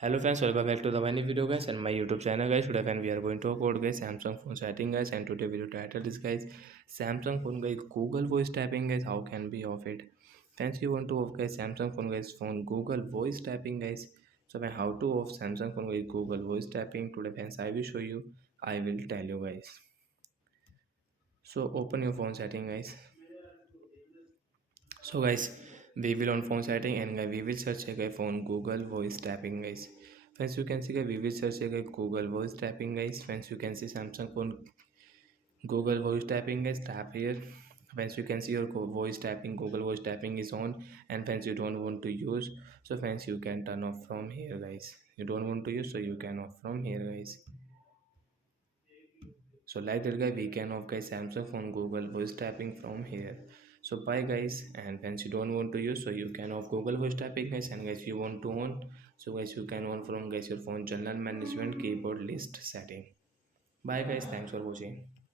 Hello friends, welcome back to the new video guys and my YouTube channel guys. Today when we are going to talk about guys Samsung phone setting guys, and today video title is guys Samsung phone guys Google voice typing guys, how can we off it. Friends, you want to off guys Samsung phone guys phone Google voice typing guys. So when how to off Samsung phone guys Google voice typing today friends, I will show you. I will tell you guys. So open your phone setting guys. So guys, we will on phone setting and guys, we will search a phone Google voice tapping guys. Friends, you can see guys, we will search a Google voice tapping guys. Friends, you can see Samsung phone Google voice tapping guys. Tap here. Friends, you can see your voice tapping. Google voice tapping is on, and friends, you don't want to use. So friends, you can turn off from here guys. You don't want to use, so you can off from here guys. So like that guy, we can off guys Samsung phone Google voice tapping from here. So bye guys, and once you don't want to use, so you can off Google voice tapping guys, and guys you want to on, so guys you can on from guys your phone general management keyboard list setting. Bye guys, thanks for watching.